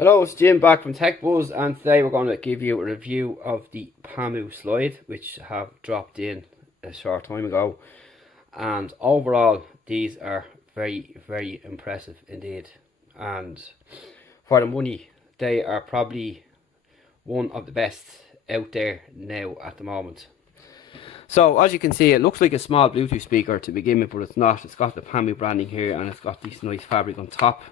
Hello, it's Jim back from Tech Buzz, and today we're going to give you a review of the PaMu Slide, which have dropped in a short time ago. And overall, these are very impressive indeed. And for the money, they are probably one of the best out there now at the moment. So as you can see, it looks like a small Bluetooth speaker to begin with, but it's not. It's got the PaMu branding here, and it's got this nice fabric on top.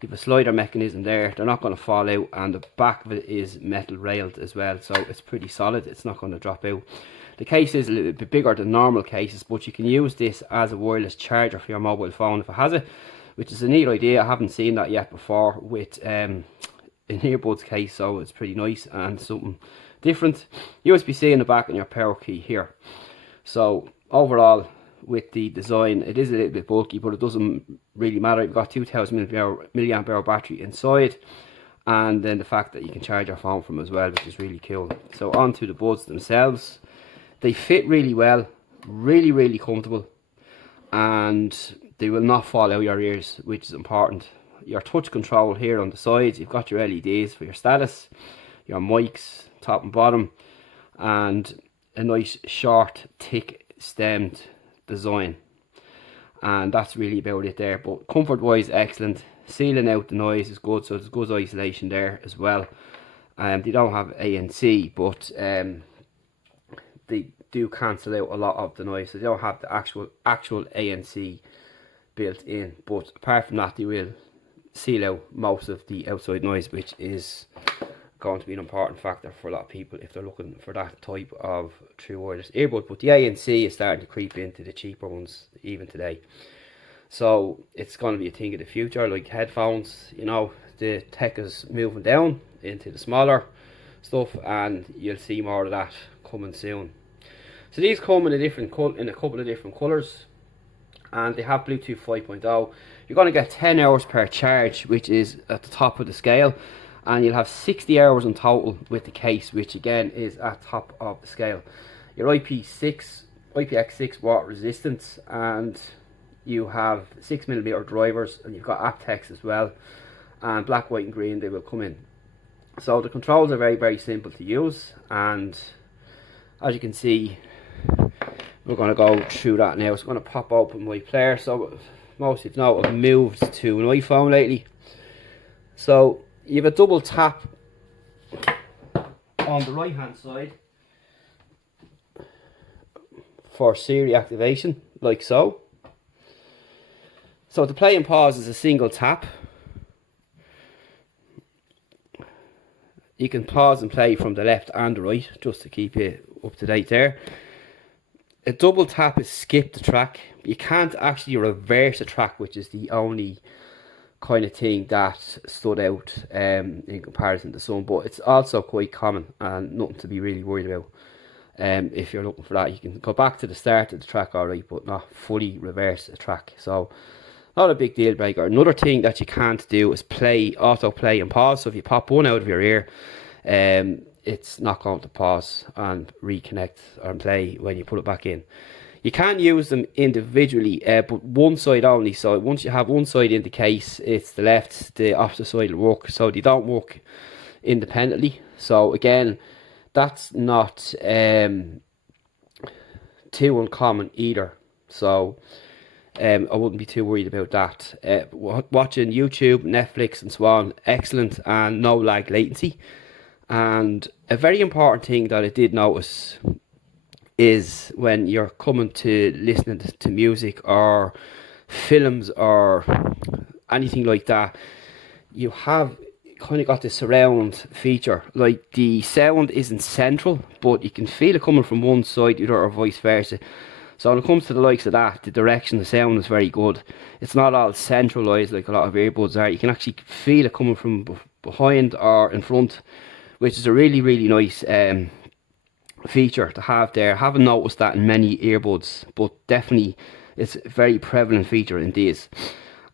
You have a slider mechanism there. They're not going to fall out, and the back of it is metal railed as well, so it's pretty solid. It's not going to drop out. The case is a little bit bigger than normal cases, but you can use this as a wireless charger for your mobile phone if it has it, which is a neat idea. I haven't seen that yet before with an earbuds case, so it's pretty nice and something different. USB-C in the back and your power key here. So overall, with the design, it is a little bit bulky, but it doesn't really matter. You've got 2000 milliamp hour battery inside, and then the fact that you can charge your phone from as well, which is really cool. So on to the buds themselves. They fit really well, really comfortable, and they will not fall out your ears, which is important. Your touch control here on the sides, you've got your LEDs for your status, your mics top and bottom, and a nice short thick stemmed design, and that's really about it there. But comfort wise, excellent. Sealing out the noise is good, so there's good isolation there as well. They don't have ANC, but they do cancel out a lot of the noise, so they don't have the actual ANC built in, but apart from that, they will seal out most of the outside noise, which is going to be an important factor for a lot of people if they're looking for that type of true wireless earbud. But the ANC is starting to creep into the cheaper ones even today, so it's going to be a thing of the future. Like headphones, you know, the tech is moving down into the smaller stuff, and you'll see more of that coming soon. So these come in a couple of different colors, and they have Bluetooth 5.0. You're going to get 10 hours per charge, which is at the top of the scale, and you'll have 60 hours in total with the case, which again is at top of the scale. Your IPX6 water resistance, and you have 6mm drivers, and you've got aptX as well, and black, white and green they will come in. So the controls are very simple to use, and as you can see, we're going to go through that now. So I'm going to pop open my player. So most of you know I've moved to an iPhone lately, so you have a double tap on the right hand side for Siri activation, like so. So to play and pause is a single tap. You can pause and play from the left and the right, just to keep you up to date there. A double tap is skip the track. You can't actually reverse a track, which is the only kind of thing that stood out in comparison to some, but it's also quite common and nothing to be really worried about. If you're looking for that, you can go back to the start of the track alright, but not fully reverse a track, so not a big deal breaker. Another thing that you can't do is auto play and pause. So if you pop one out of your ear, it's not going to pause and reconnect and play when you put it back in. You can use them individually, but one side only. So once you have one side in the case, it's the left, the opposite side will work. So they don't work independently. So again, that's not too uncommon either. So I wouldn't be too worried about that. Watching YouTube, Netflix and so on, excellent, and no lag latency. And a very important thing that I did notice is when you're coming to listening to music or films or anything like that, you have kind of got the surround feature. Like the sound isn't central, but you can feel it coming from one side or vice versa. So when it comes to the likes of that, the direction of the sound is very good. It's not all centralized like a lot of earbuds are. You can actually feel it coming from behind or in front, which is a really nice feature to have there. I haven't noticed that in many earbuds, but definitely it's a very prevalent feature in these.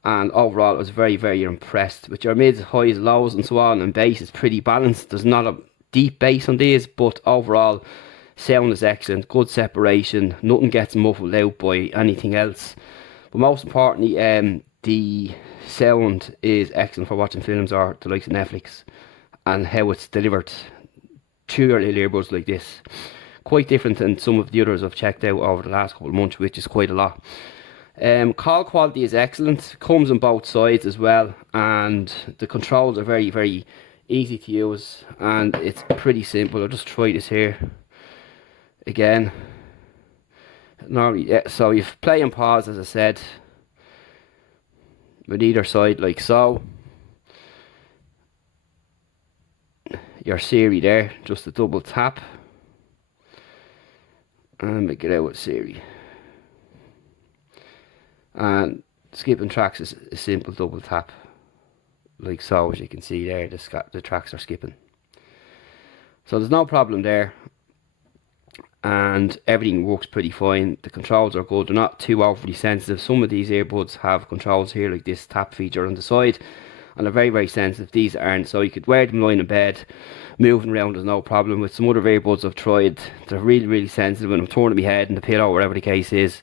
And overall I was very impressed with your mids, highs, lows and so on, and bass is pretty balanced. There's not a deep bass on these, but overall sound is excellent, good separation, nothing gets muffled out by anything else. But most importantly, the sound is excellent for watching films or the likes of Netflix, and how it's delivered through your little earbuds like this. Quite different than some of the others I've checked out over the last couple of months, which is quite a lot. Call quality is excellent, comes on both sides as well, and the controls are very, very easy to use, and it's pretty simple. I'll just try this here again. Normally, yeah, so you play and pause, as I said, with either side like so. Your Siri there, just a double tap, and make it out with Siri. And skipping tracks is a simple double tap, like so, as you can see there, the tracks are skipping. So there's no problem there, and everything works pretty fine. The controls are good, they're not too overly sensitive. Some of these earbuds have controls here, like this tap feature on the side, and they're very, very sensitive. These aren't, so you could wear them lying in bed, moving around, there's no problem. With some other earbuds I've tried, they're really, really sensitive. When I'm turning my head in the pillow, wherever the case is,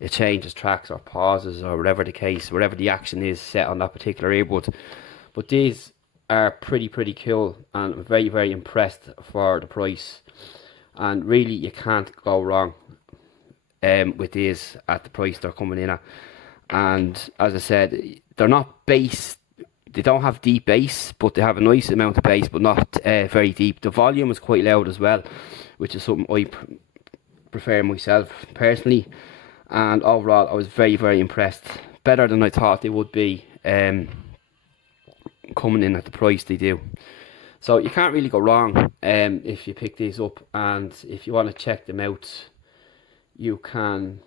it changes tracks or pauses or whatever the case, wherever the action is set on that particular earbud. But these are pretty cool, and I'm very, very impressed for the price. And really, you can't go wrong with these at the price they're coming in at. And as I said, they're not bass, they don't have deep bass, but they have a nice amount of bass, but not very deep. The volume is quite loud as well, which is something I prefer myself personally. And overall, I was very, very impressed. Better than I thought they would be, coming in at the price they do. So you can't really go wrong if you pick these up. And if you want to check them out, you can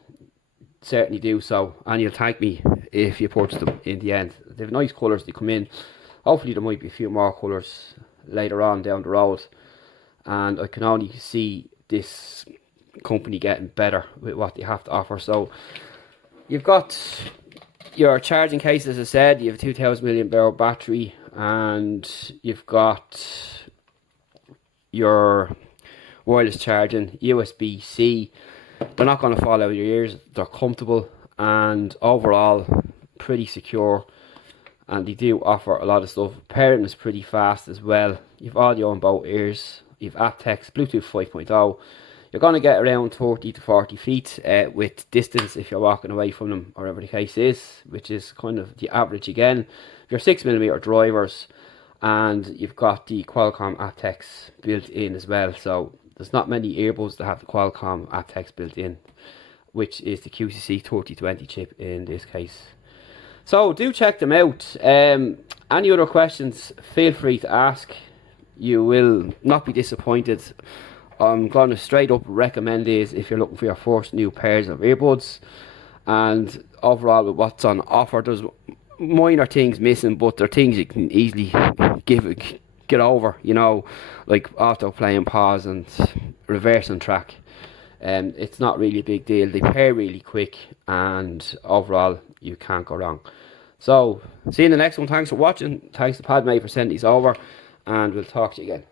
certainly do so. And you'll thank me if you purchase them in the end. They have nice colours they come in. Hopefully there might be a few more colours later on down the road. And I can only see this company getting better with what they have to offer. So you've got your charging case, as I said, you have a 2000 mAh battery, and you've got your wireless charging, USB-C. They're not going to fall out of your ears, they're comfortable, and overall pretty secure, and they do offer a lot of stuff. Pairing is pretty fast as well. You've audio on both ears, you've aptX, Bluetooth 5.0. You're going to get around 30 to 40 feet with distance if you're walking away from them, or whatever the case is, which is kind of the average again. Your 6mm drivers, and you've got the Qualcomm aptX built in as well. So there's not many earbuds that have the Qualcomm aptX built in, which is the QCC 3020 chip in this case. So do check them out. Any other questions, feel free to ask. You will not be disappointed. I'm going to straight up recommend these if you're looking for your first new pairs of earbuds. And overall, with what's on offer, there's minor things missing, but they're things you can easily get over, you know, like auto play and pause and reverse and track. It's not really a big deal. They pair really quick, and overall you can't go wrong. So see you in the next one. Thanks for watching. Thanks to PaMu for sending these over, and we'll talk to you again.